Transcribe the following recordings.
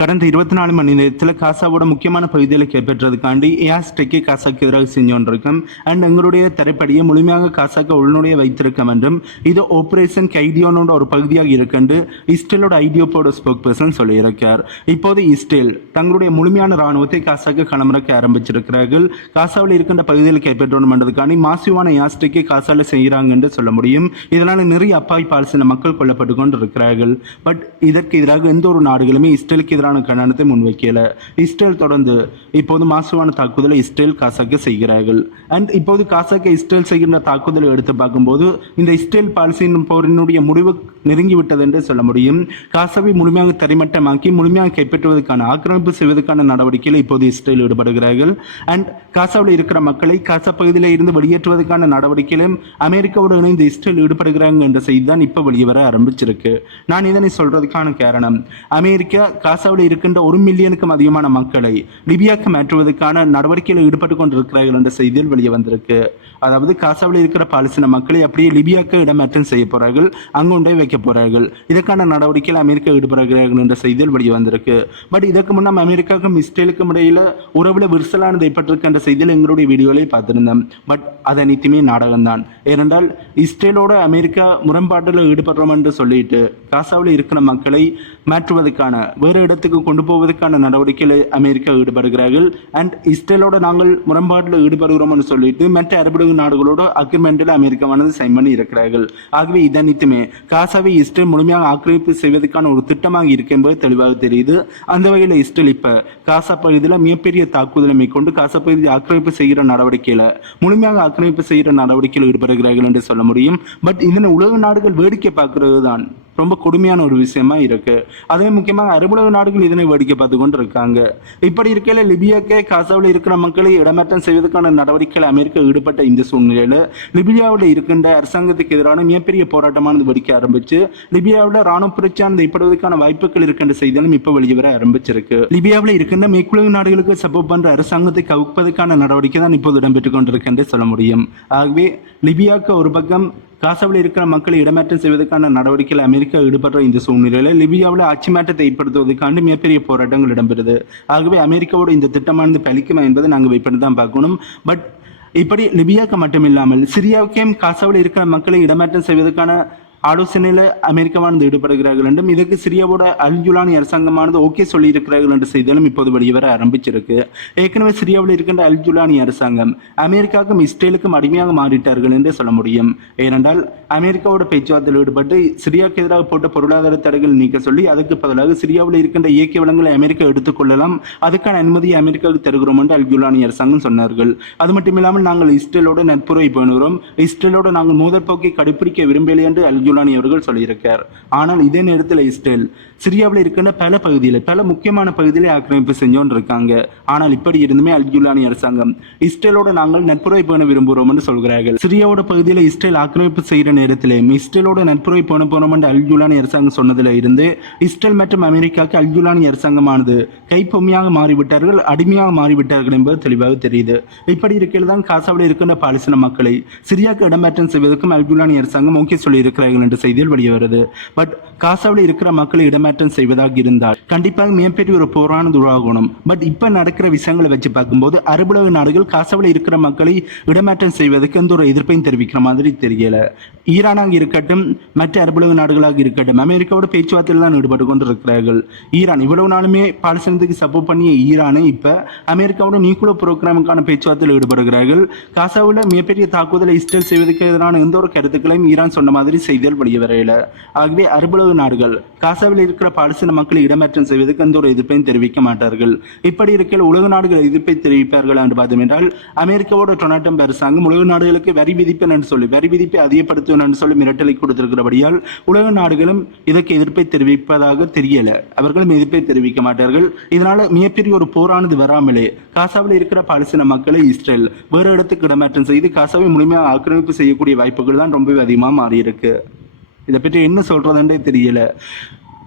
கடந்த இருபத்தி நாலு மணி நேரத்தில் காசாவோட முக்கியமான பகுதியில் கைப்பற்றதுக்காண்டி ஏர் ஸ்ட்ரைக்கை காசாக்கு எதிராக செஞ்சோன்றிருக்கோம் அண்ட் எங்களுடைய தரைப்படியை முழுமையாக காசாக்க உள்நுடைய வைத்திருக்கோம் என்றும் இது ஆபரேஷன் கைடியோனோட ஒரு பகுதியாக இருக்கண்டு இஸ்ரேலோட ஐடியோப்போட ஸ்போக் பர்சன் சொல்லியிருக்கார். இப்போது இஸ்ரேல் தங்களுடைய முழுமையான ராணுவத்தை காசாக்க களமிறக்க ஆரம்பிச்சிருக்கிறார்கள். காசாவில் இருக்கின்ற பகுதியில் கைப்பற்றணும் என்றதுக்காண்டி மாசிவான ஏர் ஸ்ட்ரைக்கை காசாவில் செய்கிறாங்க என்று சொல்ல முடியும். இதனால் நிறைய அப்பாவி சில மக்கள் கொல்லப்பட்டு கொண்டு இருக்கிறார்கள் பட் இதற்கு எதிராக எந்த ஒரு நாடுகளுமே இஸ்ரேலுக்கு எதிரான கண்டனத்தை முன்வைக்கல. இஸ்ரேல் தொடர்ந்து இப்போது மாசுவான தாக்குதலை இஸ்ரேல் காசாக்க செய்கிறார்கள். அண்ட் இப்போது காசாக்க இஸ்ரேல் செய்கின்ற தாக்குதலை எடுத்து பார்க்கும்போது இந்த இஸ்ரேல் பாலஸ்தீன் போரினுடைய முடிவு நெருங்கிவிட்டது என்று சொல்ல முடியும். காசாவை முழுமையாக தரிமட்டமாக்கி முழுமையாக கைப்பற்றுவதற்கான ஆக்கிரமிப்பு செய்வதற்கான நடவடிக்கையில் இப்போது இஸ்ரேல் ஈடுபடுகிறார்கள். அண்ட் காசாவில் இருக்கிற மக்களை காசா பகுதியில் இருந்து வெளியேற்றுவதற்கான நடவடிக்கையிலும் அமெரிக்காவோடு இணைந்து இஸ்ரேல் ஈடுபடுகிறாங்க என்ற செய்தி தான் இப்போ வெளியே வர ஆரம்பிச்சிருக்கு. நான் இதனை சொல்றதுக்கான காரணம் அமெரிக்கா காசாவில் லிபியாவில் இருக்கின்ற ஒரு மில்லியனுக்கும் அதிகமான மக்களை லிபியாவுக்கு மாற்றுவதற்கான நடவடிக்கையில் ஈடுபட்டு கொண்டிருக்கிறார்கள் என்ற செய்தியில் வெளியே வந்திருக்கு. அதாவது காசாவில் இருக்கிற பாலஸ்தீன மக்களை அப்படியே லிபியாவுக்கு இடமாற்றம் செய்ய போறார்கள் அங்குண்டே வைக்க போறார்கள். இதற்கான நடவடிக்கையில் அமெரிக்கா ஈடுபடுகிறார்கள் என்ற செய்தியில் வெளியே வந்திருக்கு. பட் இதற்கு முன்னால் அமெரிக்காவுக்கும் இஸ்ரேலுக்கும் இடையில உறவுல விரிசலானது ஏற்பட்டிருக்கு செய்தியில் எங்களுடைய வீடியோலேயே பார்த்திருந்தோம் பட் அது அனைத்துமே நாடகம்தான். ஏனென்றால் இஸ்ரேலோட அமெரிக்கா முரண்பாட்டில் ஈடுபடுறோம் என்று சொல்லிட்டு காசாவில் இருக்கிற மக்களை மாற்றுவதற்கான வேறு இடத்துக்கு கொண்டு போவதற்கான நடவடிக்கையில் அமெரிக்கா ஈடுபடுகிறார்கள். அண்ட் இஸ்ரேலோட நாங்கள் முரண்பாட்டில் ஈடுபடுகிறோம்னு சொல்லிட்டு மற்ற அரபு நாடுகளோட அக்ரிமெண்டில் அமெரிக்காவானது சைன் பண்ணி இருக்கிறார்கள். ஆகவே இதனைத்துமே காசாவை இஸ்ரேல் முழுமையாக ஆக்கிரமிப்பு செய்வதற்கான ஒரு திட்டமாக இருக்கு என்பது தெளிவாக தெரியுது. அந்த வகையில் இஸ்ரேல் இப்போ காசா பகுதியில் மிகப்பெரிய தாக்குதலை மேற்கொண்டு காசா பகுதியை ஆக்கிரமிப்பு செய்கிற நடவடிக்கையில் முழுமையாக ஆக்கிரமிப்பு செய்கிற நடவடிக்கையில் ஈடுபடுகிறார்கள் என்று சொல்ல முடியும். பட் இதனை உலக நாடுகள் வேடிக்கை பார்க்கிறது தான் ரொம்ப கொடுமையான ஒரு விஷயமா இருக்கு. அதே முக்கியமாக அரபுலக நாடுகள் இதனை வேடிக்கை பார்த்து கொண்டு இருக்காங்க இப்படி இருக்கையில லிபியாக்கே காசாவில் இருக்கிற மக்களை இடமாற்றம் செய்வதற்கான நடவடிக்கைகள் அமெரிக்கா ஈடுபட்ட இந்த சூழ்நிலையில லிபியாவில் இருக்கின்ற அரசாங்கத்துக்கு எதிரான மிகப்பெரிய போராட்டமானது வெடிக்க ஆரம்பிச்சு லிபியாவில் ராணுவ புரட்சியானது ஏற்படுவதற்கான வாய்ப்புகள் இருக்கின்ற செய்திகளும் இப்ப வெளிவர ஆரம்பிச்சிருக்கு. லிபியாவில் இருக்கின்ற மேற்குலக நாடுகளுக்கு சப்போர்ட் பண்ற அரசாங்கத்தை கவுப்பதற்கான நடவடிக்கை தான் இப்போது இடம்பெற்றுக் கொண்டிருக்கு என்று சொல்ல முடியும். ஆகவே லிபியாவுக்கு ஒரு பக்கம் காசாவில் இருக்கிற மக்களை இடமாற்றம் செய்வதற்கான நடவடிக்கையில் அமெரிக்கா ஈடுபடுற இந்த சூழ்நிலையில் லிபியாவில் ஆட்சி மாற்றத்தை ஏற்படுத்துவதற்காண்டு மிகப்பெரிய போராட்டங்கள் இடம்பெறுது. ஆகவே அமெரிக்காவோட இந்த திட்டமானது பலிக்குமா என்பதை நாங்கள் வெயிட் தான் பார்க்கணும். பட் இப்படி லிபியாவுக்கு மட்டுமில்லாமல் சிரியாவுக்கே காசாவில் இருக்கிற மக்களை இடமாற்றம் செய்வதற்கான ஆலோசனையில் அமெரிக்காவானது ஈடுபடுகிறார்கள் என்றும் இதுக்கு சிரியாவோட அல்ஜுலானி அரசாங்கமானது ஓகே சொல்லியிருக்கிறார்கள் என்ற செய்திகளும் இப்போது வெளியே வர ஆரம்பிச்சிருக்கு. ஏற்கனவே சிரியாவில் இருக்கின்ற அல்ஜுலானி அரசாங்கம் அமெரிக்காவுக்கும் இஸ்ரேலுக்கும் அடிமையாக மாறிட்டார்கள் என்றே சொல்ல முடியும். ஏனென்றால் அமெரிக்காவோட பேச்சுவார்த்தையில் ஈடுபட்டு சிரியாவுக்கு எதிராக போட்ட பொருளாதார தடைகள் நீக்க சொல்லி அதுக்கு பதிலாக சிரியாவில் இருக்கின்ற இயக்கிய வளங்களை அமெரிக்கா எடுத்துக்கொள்ளலாம் அதுக்கான அனுமதியை அமெரிக்காவுக்கு தருகிறோம் என்று அல்ஜுலானி அரசாங்கம் சொன்னார்கள். அது மட்டும் இல்லாமல் நாங்கள் இஸ்ரேலோட நட்புறவை பண்ணுகிறோம் இஸ்ரேலோட நாங்கள் மூதற்போக்கை போக்கை கடைப்பிடிக்க விரும்பவில்லை என்று அல்ஜுலானி அவர்கள் சொல்லியிருக்கார். ஆனால் இதே நேரத்தில் இஸ்ரேல் சிரியாவில் இருக்கின்ற பல பகுதியில் பல முக்கியமான பகுதிகளை ஆக்கிரமிப்பு செஞ்சோன்னு இருக்காங்க. ஆனால் இப்படி இருந்துமே அல்ஜுலானி அரசாங்கம் இஸ்ரேலோட நாங்கள் நட்புறவை பேண விரும்புகிறோம் என்று சொல்கிறார்கள். சிரியாவோட பகுதியில் இஸ்ரேல் ஆக்கிரமிப்பு செய்கிற நேரத்திலே இஸ்ரேலோட நட்புறவை பேண போனோம் என்று அல்ஜுலானி அரசாங்கம் சொன்னதில் இருந்து இஸ்ரேல் மற்றும் அமெரிக்காவுக்கு அல்ஜுலானி அரசாங்கமானது கைப்பொம்மையாக மாறிவிட்டார்கள் அடிமையாக மாறிவிட்டார்கள் என்பது தெளிவாக தெரியுது. இப்படி இருக்கையில் தான் காசாவில் இருக்கின்ற பாலஸ்தீன மக்களை சிரியாவுக்கு இடமாற்றம் செய்வதற்கும் அல்ஜுலானி அரசாங்கம் ஓகே சொல்லி இருக்கிறார்கள் என்ற செய்தியில் வெளியே பட் காசாவில் இருக்கிற மக்களை இடமாற்றம் செய்வதாக இருந்தால் கண்டிப்பாக மிகப்பெரிய ஒரு போரானது உருவாகணும். பட் இப்போ நடக்கிற விஷயங்களை வச்சு பார்க்கும்போது அரபுலக நாடுகள் காசாவில் இருக்கிற மக்களை இடமாற்றம் செய்வதற்கு எந்த ஒரு எதிர்ப்பையும் தெரிவிக்கிற மாதிரி தெரியல. ஈரானாக இருக்கட்டும் மற்ற அரபுலக நாடுகளாக இருக்கட்டும் அமெரிக்காவோட பேச்சுவார்த்தையில் தான் ஈடுபட்டு கொண்டிருக்கிறார்கள். ஈரான் இவ்வளவு நாளுமே பாலஸ்தீனத்துக்கு சப்போர்ட் பண்ணிய ஈரானை இப்போ அமெரிக்காவோட நியூக்ளியர் ப்ரோக்ராமுக்கான பேச்சுவார்த்தையில் ஈடுபடுகிறார்கள். காசாவில் மிகப்பெரிய தாக்குதலை இஸ்ரேல் செய்வதற்கு எதிரான எந்த ஒரு கருத்துக்களையும் ஈரான் சொன்ன மாதிரி செய்திகள் வரையில. ஆகவே அரபுலக நாடுகள் காசாவில் இருக்கிற பாலஸ்தீன மக்களை இடமாற்றம் செய்வதற்கு எந்த ஒரு எதிர்ப்பையும் தெரிவிக்க மாட்டார்கள். இப்படி இருக்க உலக நாடுகள் எதிர்ப்பை தெரிவிப்பார்கள் என்று பார்த்தோம் என்றால் அமெரிக்காவோட டொனால்ட் ட்ரம்ப் அரசாங்கம் உலக நாடுகளுக்கு வரி விதிப்பேன் என்று சொல்லி வரி விதிப்பை அதிகப்படுத்துவேன் என்று சொல்லி மிரட்டலை கொடுத்திருக்கிறபடியால் உலக நாடுகளும் இதற்கு எதிர்ப்பை தெரிவிப்பதாக தெரியல. அவர்களும் எதிர்ப்பை தெரிவிக்க மாட்டார்கள். இதனால மிகப்பெரிய ஒரு போரானது வராமலே காசாவில் இருக்கிற பாலஸ்தீன மக்களை இஸ்ரேல் வேறு இடத்துக்கு இடமாற்றம் செய்து காசாவை முழுமையாக ஆக்கிரமிப்பு செய்யக்கூடிய வாய்ப்புகள் தான் ரொம்பவே அதிகமாக மாறி இருக்கு இதை பற்றி என்ன சொல்கிறதுன்றே தெரியல.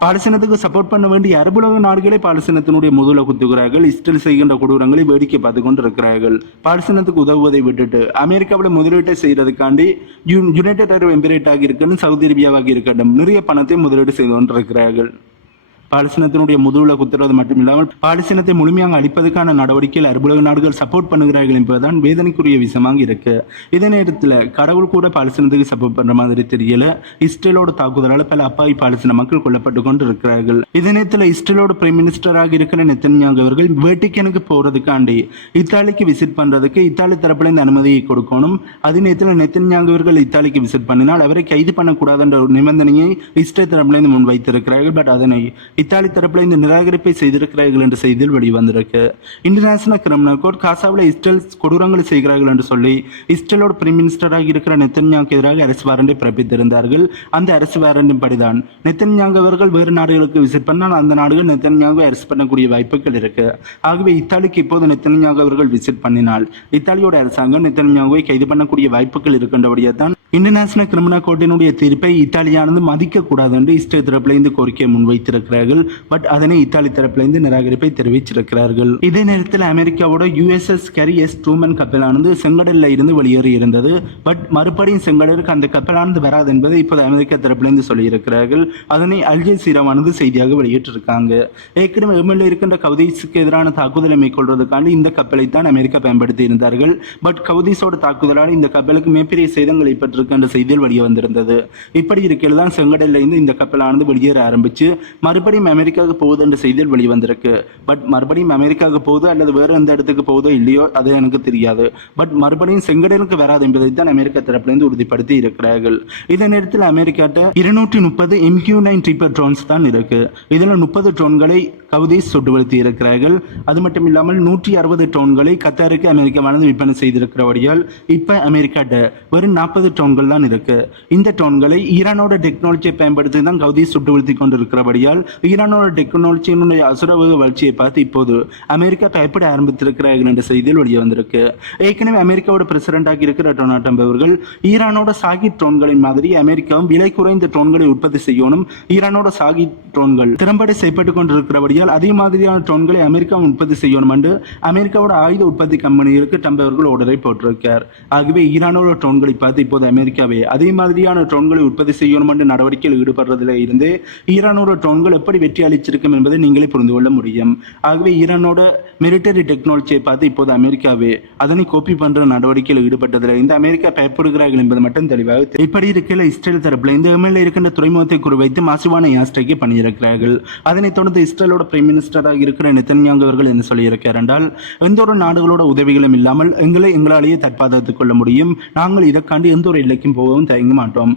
பாலஸ்தீனத்துக்கு சப்போர்ட் பண்ண வேண்டிய அரபுலக நாடுகளே பாலஸ்தீனத்தினுடைய முதல குத்துகிறார்கள் இஸ்ரேல் செய்கின்ற கொடூரங்களை வேடிக்கை பார்த்து கொண்டு இருக்கிறார்கள் பாலஸ்தீனத்துக்கு உதவுவதை விட்டுட்டு அமெரிக்காவில் முதலீட்டை செய்யறதுக்காண்டி யு- யுனைடெட் அரபு எமிரேட் ஆகி இருக்கட்டும் சவுதி அரேபியாவாக இருக்கட்டும் நிறைய பணத்தை முதலீடு செய்து கொண்டிருக்கிறார்கள். பாலஸ்தீனத்தினுடைய முதுகில் குத்துறது மட்டும் இல்லாமல் பாலஸ்தீனத்தை முழுமையாக அளிப்பதற்கான நடவடிக்கையில் அரபுலக நாடுகள் சப்போர்ட் பண்ணுகிறார்கள் என்பதுதான் வேதனைக்குரிய விஷயமாக இருக்கு. இதே நேரத்தில் கடவுள் கூட பாலஸ்தீனத்துக்கு சப்போர்ட் பண்ற மாதிரி தெரியல. இஸ்ரேலோட தாக்குதலால் பல அப்பாவி பாலஸ்தீன மக்கள் கொல்லப்பட்டு கொண்டு இருக்கிறார்கள் இதே நேரத்தில் இஸ்ரேலோட பிரைம் மினிஸ்டராக இருக்கிற நெத்தன்யாங் அவர்கள் வேட்டிக்கனுக்கு போறதுக்காண்டி இத்தாலிக்கு விசிட் பண்றதுக்கு இத்தாலி தரப்புல இந்த அனுமதியை கொடுக்கணும். அதே நேரத்தில் நெத்தன்யாங் அவர்கள் இத்தாலிக்கு விசிட் பண்ணினால் அவரை கைது பண்ணக்கூடாதுன்ற ஒரு நிபந்தனையை இஸ்ரேல் தரப்புல இருந்து முன் வைத்திருக்கிறார்கள் பட் அதனை இத்தாலி தரப்புல இந்த நிராகரிப்பை செய்திருக்கிறார்கள் என்ற செய்தியில் வெளிவந்திருக்கு. இன்டர்நேஷனல் கிரிமினல் கோர்ட் காசாவில் இஸ்ரேல் கொடூரங்களை செய்கிறார்கள் என்று சொல்லி இஸ்ரேலோட பிரைம் மினிஸ்டராக இருக்கிற நெத்தன்யாவுக்கு எதிராக அரசு வாரண்டை பிறப்பித்திருந்தார்கள். அந்த அரசு வாரண்டின் படிதான். நெத்தன்யாங்கு அவர்கள் வேறு நாடுகளுக்கு விசிட் பண்ணால் அந்த நாடுகள் நெத்தன்யாவை அரசு பண்ணக்கூடிய வாய்ப்புகள் இருக்கு. ஆகவே இத்தாலிக்கு இப்போது நெத்தன்யாகு அவர்கள் விசிட் பண்ணினால் இத்தாலியோட அரசாங்கம் நெத்தன்யாவை கைது பண்ணக்கூடிய வாய்ப்புகள் இருக்கின்றபடியே தான் இன்டர்நேஷனல் கிரிமினல் கோர்ட்டினுடைய தீர்ப்பை இத்தாலியானது மதிக்க கூடாது என்று இஸ்ரேல் தரப்பிலிருந்து கோரிக்கையை முன்வைத்திருக்கிறார்கள். பட் அதனை இத்தாலி தரப்பிலிருந்து நிராகரிப்பை தெரிவிச்சிருக்கிறார்கள் இதே நேரத்தில் அமெரிக்காவோட யுஎஸ்எஸ் கரி எஸ் ட்ரூமன் கப்பலானது செங்கடல்ல இருந்து வெளியேறி இருந்தது. பட் மறுபடியும் செங்கடலுக்கு அந்த கப்பலானது வராது என்பதை இப்போது அமெரிக்கா தரப்பிலிருந்து சொல்லியிருக்கிறார்கள். அதனை அல்ஜே சீரமானது செய்தியாக வெளியிட்டிருக்காங்க. ஏற்கனவே எம்எல்ஏ இருக்கின்ற கவுதீஸுக்கு எதிரான தாக்குதலை மேற்கொள்வதற்காண்டி இந்த கப்பலை தான் அமெரிக்கா பயன்படுத்தி இருந்தார்கள் பட் கவுதீஸோட தாக்குதலால் இந்த கப்பலுக்கு மிகப்பெரிய சேதங்கள் ஏற்பட்டிருக்கு என்ற செய்தியில் வெளியே வந்திருந்தது. இப்படி இருக்கையில் தான் செங்கடல்ல இந்த கப்பலானது வெளியேற ஆரம்பிச்சு மறுபடியும் அமெரிக்காவுக்கு போகுது என்ற செய்தியில் வெளிவந்திருக்கு பட் மறுபடியும் அமெரிக்காவுக்கு போகுது அல்லது வேறு எந்த இடத்துக்கு போகுதோ இல்லையோ அது எனக்கு தெரியாது. பட் மறுபடியும் செங்கடலுக்கு வராது என்பதை தான் அமெரிக்கா தரப்பிலிருந்து உறுதிப்படுத்தி இருக்கிறார்கள். இதே நேரத்தில் அமெரிக்காட்ட இருநூற்றி முப்பது எம்கியூ நைன் ட்ரிப்பர் ட்ரோன்ஸ் தான் இருக்கு. இதில் முப்பது ட்ரோன்களை கவுதீஸ் சுட்டுவழுத்தி இருக்கிறார்கள். அது மட்டும் இல்லாமல் நூற்றி அறுபது ட்ரோன்களை கத்தாருக்கு அமெரிக்காவானது விற்பனை செய்திருக்கிறபடியால் இப்போ அமெரிக்காட்ட வெறும் நாற்பது ட்ரோன் டோன்கள் தான் இருக்கு. இந்த டோன்களை ஈரானோட டெக்னாலஜியை பயன்படுத்தி தான் கவுதீஸ் சுட்டு வீழ்த்தி கொண்டிருக்கிறபடியால் ஈரானோட டெக்னாலஜியினுடைய அசுரவேக வளர்ச்சியை பார்த்து இப்போது அமெரிக்கா பயப்பட ஆரம்பித்திருக்கிறார்கள் என்ற செய்தியில் வெளியே வந்திருக்கு. ஏற்கனவே அமெரிக்காவோட பிரசிடண்டாக இருக்கிற டொனால்ட் ட்ரம்ப் அவர்கள் ஈரானோட சாகி ட்ரோன்களின் மாதிரி அமெரிக்காவும் விலை குறைந்த ட்ரோன்களை உற்பத்தி செய்யணும். ஈரானோட சாகி ட்ரோன்கள் திறம்பட செய்யப்பட்டுக் கொண்டிருக்கிறபடியால் அதே மாதிரியான ட்ரோன்களை அமெரிக்கா உற்பத்தி செய்யணும் என்று அமெரிக்காவோட ஆயுத உற்பத்தி கம்பெனிகளுக்கு ட்ரம்ப் அவர்கள் ஆர்டரை போட்டிருக்கார். ஆகவே ஈரானோட ட்ரோன்களை பார்த்து இப்போது அமெரிக்காவே. அதே மாதிரியான ட்ரோன்களை உற்பத்தி செய்யணும் என்று நடவடிக்கையில் ஈடுபடுறதுல இருந்து ஈரானோட ட்ரோன்கள் எப்படி வெற்றி அளிச்சிருக்கும் என்பதை நீங்களே புரிந்து கொள்ள முடியும். ஆகவே ஈரானோட மிலிட்டரி டெக்னாலஜியை பார்த்து இப்போது அமெரிக்காவே அதனை கோப்பி பண்ற நடவடிக்கையில் ஈடுபட்டதில் இந்த அமெரிக்கா பயப்படுகிறார்கள் என்பது மட்டும் தெளிவாக இப்படி இருக்கையில் இஸ்ரேல் தரப்புல இந்த எம்எல்ஏ இருக்கின்ற துறைமுகத்தை குறிவைத்து மாசுவான யாஸ்ட்ரைக்கு பண்ணியிருக்கிறார்கள் அதனைத் தொடர்ந்து இஸ்ரேலோட பிரைம் மினிஸ்டராக இருக்கிற நெத்தன்யாங் அவர்கள் என்ன சொல்லியிருக்கிறார் என்றால் எந்த ஒரு நாடுகளோட உதவிகளும் இல்லாமல் எங்களை எங்களாலேயே தற்பாதத்துக் கொள்ள முடியும். நாங்கள் இதற்காண்டி எந்த ஒரு எல்லைக்கும் போகவும் தயங்க மாட்டோம்.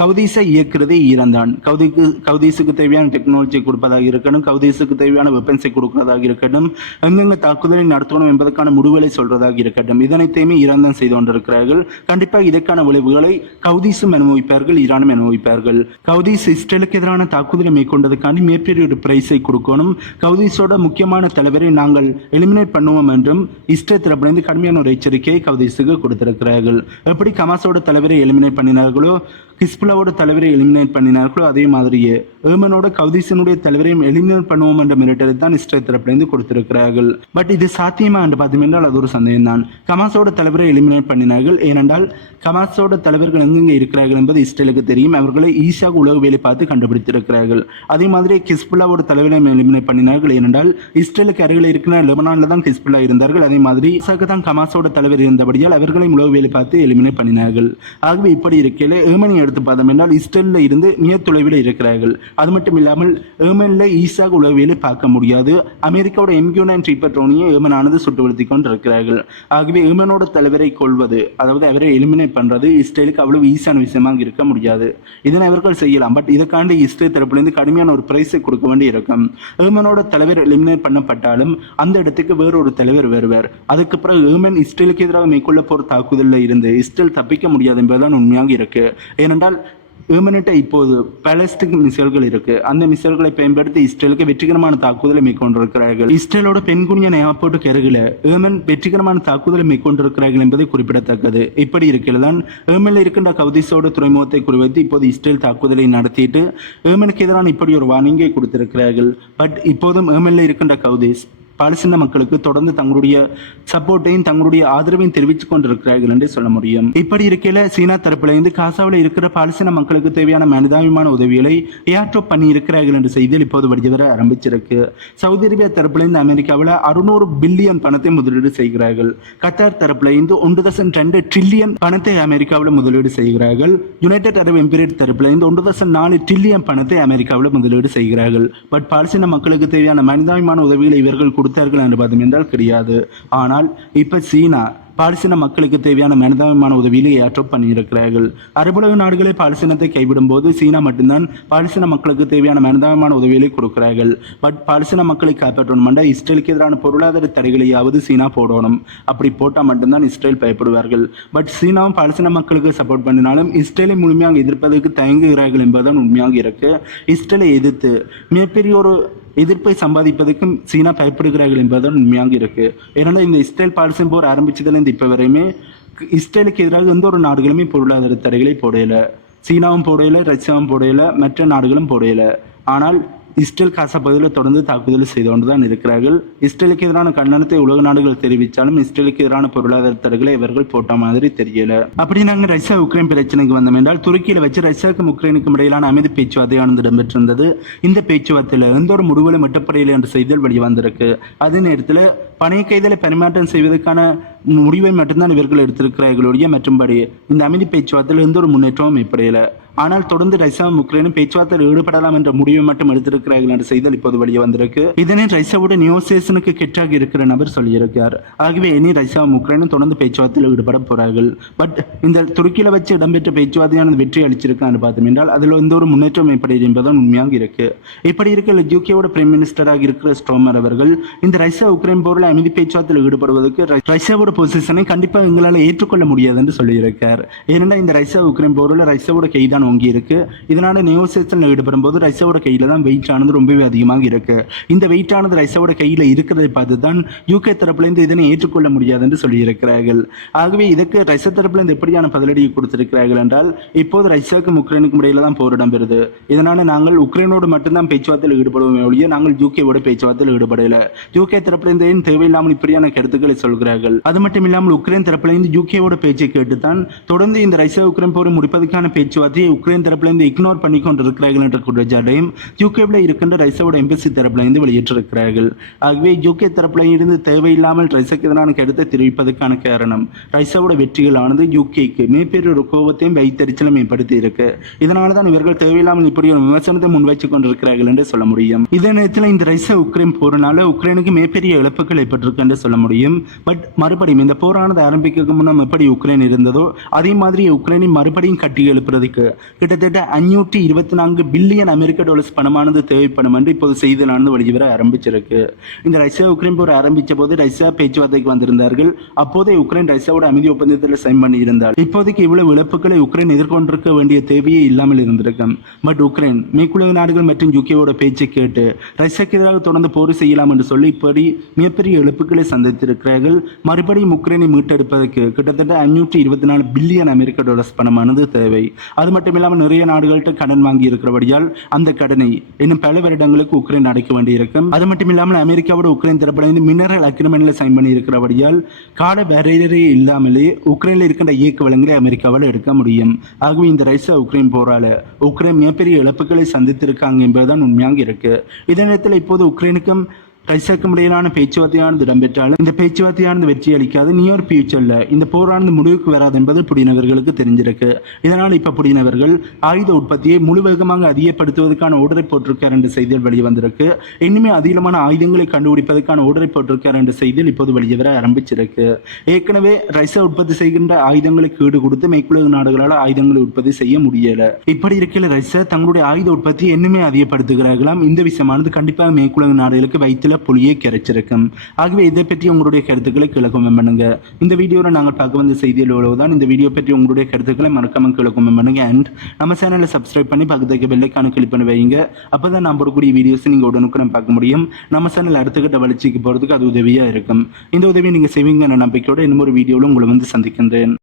கவுதீஸை இயக்குறதே ஈரான் தான் கவுதிக்கு கவுதீஸுக்கு தேவையான டெக்னாலஜி கொடுப்பதாக இருக்கணும். கவுதீஸுக்கு தேவையான வெப்பன்ஸை கொடுக்கிறதாக இருக்கட்டும். எங்கெங்க தாக்குதலை நடத்தணும் என்பதற்கான முடிவுகளை சொல்றதாக இருக்கட்டும். இதனைத்தையுமே ஈரான் தான் செய்து கொண்டிருக்கிறார்கள். கண்டிப்பாக இதற்கான விளைவுகளை கவுதீஸும் அனுபவிப்பார்கள் ஈரானும் அனுபவிப்பார்கள். கவுதீஸ் இஸ்ரேலுக்கு எதிரான தாக்குதலை மேற்கொண்டதுக்கான மிகப்பெரிய ஒரு பிரைஸை கொடுக்கணும். கவுதீஸோட முக்கியமான தலைவரை நாங்கள் எலிமினேட் பண்ணுவோம் என்றும் இஸ்ரேல் தரப்பிலிருந்து கடுமையான ஒரு எச்சரிக்கையை கவுதீஸுக்கு கொடுத்திருக்கிறார்கள். எப்படி கமாஸோட தலைவரை எலிமினேட் பண்ணினார்களோ ஹிஸ்புல்லாவோட தலைவரை எலிமினேட் பண்ணினார்களோ அதே மாதிரியே ஏமனோட கவுதீசனுடைய தலைவரையும் எலிமினேட் பண்ணுவோம் என்ற மிரட்டலை தான் இஸ்ரேல் தரப்பிலிருந்து கொடுத்திருக்கிறார்கள். பட் இது சாத்தியமா என்று பார்த்தோம் என்றால் அது ஒரு சந்தேகம் தான் கமாஸோட தலைவரை எலிமினேட் பண்ணினார்கள். ஏனென்றால் கமாஸோட தலைவர்கள் எங்கெங்கே இருக்கிறார்கள் என்பது இஸ்ரேலுக்கு தெரியும். அவர்களை ஈஷாக உலக வேலை பார்த்து கண்டுபிடித்திருக்கிறார்கள். அதே மாதிரி ஹிஸ்புல்லாவோட தலைவரை எலிமினேட் பண்ணினார்கள். ஏனென்றால் இஸ்ரேலுக்கு அருகில் இருக்கிற லெபனான்ல தான் ஹிஸ்புல்லா இருந்தார்கள். அதே மாதிரி ஈஷாக்கு தான் கமாஸோட தலைவர் இருந்தபடியால் அவர்களையும் உலக வேலை பார்த்து எலிமினேட் பண்ணினார்கள். ஆகவே இப்படி இருக்கையில் ஏமனை எடுத்து பார்த்தோம் என்றால் இஸ்ரேலில் இருந்து மிக தொலைவில் இருக்கிறார்கள். அது மட்டும் இல்லாமல் ஏமனில் ஈஸியாக உளவியலை பார்க்க முடியாது. அமெரிக்காவோட எம்கியூ நைன் ட்ரிப்பட்ரோனியை ஏமனானது சுட்டு கொண்டிருக்கிறார்கள். ஆகவே ஏமனோட தலைவரை கொள்வது அதாவது அவரை எலிமினேட் பண்ணுறது இஸ்ரேலுக்கு அவ்வளவு ஈஸியான விஷயமாக இருக்க முடியாது. இதனை அவர்கள் செய்யலாம். பட் இதற்காண்டி இஸ்ரேல் தரப்பிலிருந்து கடுமையான ஒரு பிரைஸை கொடுக்க வேண்டி இருக்கும் ஏமனோட தலைவர் எலிமினேட் பண்ணப்பட்டாலும் அந்த இடத்துக்கு வேறொரு தலைவர் வருவார். அதுக்கு பிறகு ஏமன் இஸ்ரேலுக்கு எதிராக மேற்கொள்ள போகிற தாக்குதலில் இருந்து இஸ்ரேல் தப்பிக்க முடியாது என்பதுதான் உண்மையாக இருக்கு. ஏனென்றால் ஏமனிட்ட இப்போது பாலஸ்டிக் மிசைல்கள் இருக்கு. அந்த மிசைல்களை பயன்படுத்தி இஸ்ரேலுக்கு வெற்றிகரமான தாக்குதலை மேற்கொண்டிருக்கிறார்கள். இஸ்ரேலோட பெண்குனியன் ஏர்போர்ட்டுக்கு அருகில ஏமன் வெற்றிகரமான தாக்குதலை மேற்கொண்டிருக்கிறார்கள் என்பது குறிப்பிடத்தக்கது. இப்படி இருக்கிறது தான் ஏமனில் இருக்கின்ற கவுதிசோட துறைமுகத்தை குறிவைத்து இப்போது இஸ்ரேல் தாக்குதலை நடத்திட்டு ஏமனுக்கு எதிரான இப்படி ஒரு வார்னிங்கை கொடுத்திருக்கிறார்கள். பட் இப்போதும் ஏமனில் இருக்கின்ற கவுதிஸ் பாலஸ்தீன மக்களுக்கு தொடர்ந்து தங்களுடைய சப்போர்ட்டையும் தங்களுடைய ஆதரவையும் தெரிவித்துக் கொண்டிருக்கிறார்கள் என்று சொல்ல முடியும். இப்படி இருக்கையில சீனா தரப்புல இருந்து காசாவில் இருக்கிற பாலஸ்தீன மக்களுக்கு தேவையான மனிதாபிமான உதவிகளை ஏர்ட்ரோப் பண்ணி இருக்கிறார்கள் என்ற செய்தியில் இப்போது வருகிற ஆரம்பிச்சிருக்கு. சவுதி அரேபியா தரப்புல இருந்து அமெரிக்காவில் அறுநூறு பில்லியன் பணத்தை முதலீடு செய்கிறார்கள். கத்தார் தரப்புல இருந்து ஒன்று தசம் ரெண்டு ட்ரில்லியன் பணத்தை அமெரிக்காவில் முதலீடு செய்கிறார்கள். யுனைடெட் அரபு எம்பிரேட் தரப்புல இருந்து ஒன்று தசம் நாலு ட்ரில்லியன் பணத்தை அமெரிக்காவில் முதலீடு செய்கிறார்கள். பட் பாலஸ்தீன மக்களுக்கு தேவையான மனிதாபிமான உதவிகளை இவர்கள் கொடுத்து கொடுத்தார்கள் என்று பார்த்தோம். என்றால் கிடையாது. ஆனால் இப்போ சீனா பாலஸ்தீன மக்களுக்கு தேவையான மனிதாபிமான உதவியிலே ஏற்றப் பண்ணியிருக்கிறார்கள். அரபுலக நாடுகளே பாலஸ்தீனத்தை கைவிடும் போது சீனா மட்டும்தான் பாலஸ்தீன மக்களுக்கு தேவையான மனிதாபிமான உதவிகளை கொடுக்கிறார்கள். பட் பாலஸ்தீன மக்களை காப்பாற்றணும்னா இஸ்ரேலுக்கு எதிரான பொருளாதார தடைகளையாவது சீனா போடணும். அப்படி போட்டால் மட்டும்தான் இஸ்ரேல் பயப்படுவார்கள். பட் சீனாவும் பாலஸ்தீன மக்களுக்கு சப்போர்ட் பண்ணினாலும் இஸ்ரேலை முழுமையாக எதிர்ப்பதற்கு தயங்குகிறார்கள் என்பதுதான் உண்மையாக இருக்கு. இஸ்ரேலை எதிர்த்து மிகப்பெரிய ஒரு எதிர்ப்பை சம்பாதிப்பதற்கும் சீனா பயப்படுகிறார்கள் என்பதுதான் உண்மையாக இருக்கு. ஏன்னா இந்த இஸ்ரேல் பாலஸ்தீன் போர் ஆரம்பிச்சதுலேருந்து இப்போ வரையுமே இஸ்ரேலுக்கு எதிராக எந்த ஒரு நாடுகளுமே பொருளாதார தடைகளை போடையில சீனாவும் போடையில ரஷ்யாவும் போடையில மற்ற நாடுகளும் போடையில ஆனால் இஸ்ரேல் காசா பகுதியில் தொடர்ந்து தாக்குதல் செய்து கொண்டு தான் இருக்கிறார்கள். இஸ்ரேலுக்கு எதிரான கண்டனத்தை உலக நாடுகள் தெரிவித்தாலும் இஸ்ரேலுக்கு எதிரான பொருளாதார தடைகளை இவர்கள் போட்ட மாதிரி தெரியல. அப்படி நாங்கள் ரஷ்யா உக்ரைன் பிரச்சனைக்கு வந்தோம் என்றால் துருக்கியில் வச்சு ரஷ்யாவுக்கும் உக்ரைனுக்கும் இடையிலான அமைதி பேச்சுவார்த்தையானது இடம்பெற்றிருந்தது. இந்த பேச்சுவார்த்தையில் எந்த ஒரு முடிவுகளும் எட்டப்படையில் என்ற செய்திகள் வெளிவந்திருக்கு. அதே நேரத்தில் பணைய கைதலை பரிமாற்றம் செய்வதற்கான முடிவை மட்டும்தான் இவர்கள் எடுத்திருக்கிறார்களுடைய மற்றும்படி இந்த அமைதி பேச்சுவார்த்தையில் எந்த ஒரு முன்னேற்றமும் ஏற்படையில ஆனால் தொடர்ந்து ரஷ்யாவும் உக்ரைனும் பேச்சுவார்த்தையில் ஈடுபடலாம் என்ற முடிவை மட்டும் எடுத்திருக்கிறார்கள் என்ற செய்தல் இப்போது வெளியே வந்திருக்கு. இதனை ரஷ்யாவோட நியோசியேஷனுக்கு கெட்டாக இருக்கிற நபர் சொல்லியிருக்கார். ஆகவே இனி ரஷ்யாவும் உக்ரைனும் தொடர்ந்து பேச்சுவார்த்தையில் ஈடுபட போறார்கள். பட் இந்த துருக்கியில வச்சு இடம்பெற்ற பேச்சுவார்த்தையானது வெற்றி அளிச்சிருக்கான்னு பார்த்தோம் என்றால் அதில் எந்த ஒரு முன்னேற்றம் எப்படி என்பதுதான் உண்மையாக இருக்கு. இப்படி இருக்கிற யூகேவோட பிரைம் மினிஸ்டராக இருக்கிற ஸ்டோமர் அவர்கள் இந்த ரஷ்யா உக்ரைன் போரில் அமைதி பேச்சுவார்த்தையில் ஈடுபடுவதற்கு ர- ரஷ்யாவோட பொசிஷனை கண்டிப்பாக எங்களால் ஏற்றுக்கொள்ள முடியாது என்று சொல்லியிருக்கார். ஏனென்றால் இந்த ரஷ்யா உக்ரைன் போரில் ரஷ்யாவோட கைதான தான் ஓங்கி இருக்கு. இதனால நியோசேஷனில் ஈடுபடும் போது ரஷ்யாவோட கையில தான் வெயிட் ஆனது ரொம்பவே அதிகமாக இருக்கு. இந்த வெயிட் ஆனது ரஷ்யாவோட கையில இருக்கிறதை பார்த்து தான் யூகே தரப்புலேருந்து இதனை ஏற்றுக்கொள்ள முடியாது என்று சொல்லியிருக்கிறார்கள். ஆகவே இதுக்கு ரஷ்யா தரப்புலேருந்து எப்படியான பதிலடியை கொடுத்திருக்கிறார்கள் என்றால் இப்போது ரஷ்யாவுக்கும் உக்ரைனுக்கும் இடையில தான் போர் இடம்பெறுது. இதனால நாங்கள் உக்ரைனோடு மட்டும்தான் பேச்சுவார்த்தையில் ஈடுபடுவோமே ஒழிய நாங்கள் யூகேவோட பேச்சுவார்த்தையில் ஈடுபடல. யூகே தரப்புலேருந்து ஏன் தேவையில்லாமல் இப்படியான கருத்துக்களை சொல்கிறார்கள்? அது மட்டும் இல்லாமல் உக்ரைன் தரப்புலேருந்து யூகேவோட பேச்சை கேட்டுத்தான் தொடர்ந்து இந்த ரஷ்யா உக்ரைன் போரை முடிப்பதற்கான பேச்சுவார்த்தையை உக்ரைன் தரப்புலேருந்து இக்னோர் பண்ணி கொண்டிருக்கிறார்கள் என்ற குற்றச்சாட்டையும் யூகேவில் இருக்கின்ற ரைசாவோட எம்பசி தரப்புலேருந்து வெளியேற்றிருக்கிறார்கள் ஆகவே யூகே தரப்புல இருந்து தேவையில்லாமல் ரைசாக்கு எதிரான கருத்தை தெரிவிப்பதற்கான காரணம் ரைசாவோட வெற்றிகளானது யூகேக்கு மிகப்பெரிய ஒரு கோபத்தையும் வைத்தறிச்சலும் ஏற்படுத்தி இருக்கு. இதனால தான் இவர்கள் தேவையில்லாமல் இப்படி ஒரு விமர்சனத்தை முன்வைத்துக் கொண்டிருக்கிறார்கள் என்று சொல்ல முடியும். இதே நேரத்தில் இந்த ரைசா உக்ரைன் போரினால உக்ரைனுக்கு மிகப்பெரிய இழப்புகள் ஏற்பட்டிருக்கு என்று சொல்ல முடியும். பட் மறுபடியும் இந்த போரானது ஆரம்பிக்கிறதுக்கு முன்னம் எப்படி உக்ரைன் இருந்ததோ அதே மாதிரி உக்ரைனை மறுபடியும் கட்டி எழுப்புறதுக்கு கிட்டத்தட்ட அஞ்சூற்றி இருபத்தி நான்கு பில்லியன் அமெரிக்க டாலர்ஸ் பணமானது தேவைப்படும் என்று இப்போது செய்தியிலானது வெளிவர ஆரம்பிச்சிருக்கு. இந்த ரஷ்யா உக்ரைன் போர் ஆரம்பிச்ச போது ரஷ்யா பேச்சுவார்த்தைக்கு வந்திருந்தார்கள். அப்போதே உக்ரைன் ரஷ்யாவோட அமைதி ஒப்பந்தத்தில் சைன் பண்ணி இருந்தார் இப்போதைக்கு இவ்வளவு இழப்புகளை உக்ரைன் எதிர்கொண்டிருக்க வேண்டிய தேவையே இல்லாமல் இருந்திருக்கும் பட் உக்ரைன் மேற்குலக நாடுகள் மற்றும் யுகேவோட பேச்சை கேட்டு ரஷ்யாக்கு எதிராக தொடர்ந்து போர் செய்யலாம் என்று சொல்லி இப்படி மிகப்பெரிய இழப்புகளை சந்தித்திருக்கிறார்கள். மறுபடியும் உக்ரைனை மீட்டெடுப்பதற்கு கிட்டத்தட்ட அஞ்சூற்றி இருபத்தி நாலு பில்லியன் அமெரிக்க டாலர்ஸ் பணமானது தேவை. அது மட்டும் இல்லாமல் நிறைய நாடுகள்கிட்ட கடன் வாங்கி இருக்கிறபடியால் அந்த கடனை இன்னும் பல வருடங்களுக்கு உக்ரைன் அடைக்க வேண்டியிருக்கும். அது மட்டும் இல்லாமல் அமெரிக்காவோட உக்ரைன் தரப்பிலிருந்து மினரல் அக்ரிமெண்ட்ல சைன் பண்ணி இருக்கிறபடியால் கால வரையறை இல்லாமலே உக்ரைனில் இருக்கின்ற இயக்க வளங்களை அமெரிக்காவால் எடுக்க முடியும். ஆகவே இந்த ரஷ்யா உக்ரைன் போரால உக்ரைன் மிகப்பெரிய இழப்புகளை சந்தித்திருக்காங்க என்பதுதான் உண்மையாக இருக்கு. இதே நேரத்தில் இப்போது உக்ரைனுக்கும் ரஷ்யாவுக்கும் இடையிலான பேச்சுவார்த்தையானது இடம்பெற்றாலும் இந்த பேச்சுவார்த்தையானது வெற்றி அளிக்காது நியர் ஃபியூச்சர்ல இந்த போரானது முடிவுக்கு வராது என்பது புடினவர்களுக்கு தெரிஞ்சிருக்கு. இதனால் இப்ப புடினவர்கள் ஆயுத உற்பத்தியை முழு வேகமாக அதிகப்படுத்துவதற்கான ஓர்டரை போட்டிருக்கார் என்ற செய்திகள் வெளிவந்திருக்கு இன்னுமே அதிகமான ஆயுதங்களை கண்டுபிடிப்பதற்கான ஓர்டரை போட்டிருக்கார் என்ற செய்தியில் இப்போது வெளியே வர ஆரம்பிச்சிருக்கு. ஏற்கனவே ரைசா உற்பத்தி செய்கின்ற ஆயுதங்களுக்கு ஈடு கொடுத்து மேற்குலக நாடுகளால் ஆயுதங்களை உற்பத்தி செய்ய முடியல. இப்படி இருக்கையில் ரைசா தங்களுடைய ஆயுத உற்பத்தியை இன்னுமே அதிகப்படுத்துகிறார்களாம். இந்த விஷயமானது கண்டிப்பாக மேற்குலக நாடுகளுக்கு வயிற்றுல புலியை கிடைச்சிருக்கும் ஆகவே இதை பற்றி உங்களுடைய கருத்துக்களை கீழே பண்ணுங்க. இந்த வீடியோவில் நாங்கள் பார்க்க வந்த செய்தியில் உள்ளதுதான். இந்த வீடியோ பற்றி உங்களுடைய கருத்துக்களை மறக்காம கீழே பண்ணுங்க. அண்ட் நம்ம சேனலை சப்ஸ்கிரைப் பண்ணி பக்கத்துக்கு வெள்ளைக்கான கிளிக் பண்ணி வைங்க. அப்பதான் நான் போடக்கூடிய வீடியோஸை நீங்க உடனுக்குடன் பார்க்க முடியும். நம்ம சேனல் அடுத்தகட்ட வளர்ச்சிக்கு போறதுக்கு அது உதவியா இருக்கும். இந்த உதவியை நீங்கள் செய்வீங்க நம்பிக்கையோட இன்னும் ஒரு வீடியோவில் உங்களை வந்து சந்திக்கின்றேன்.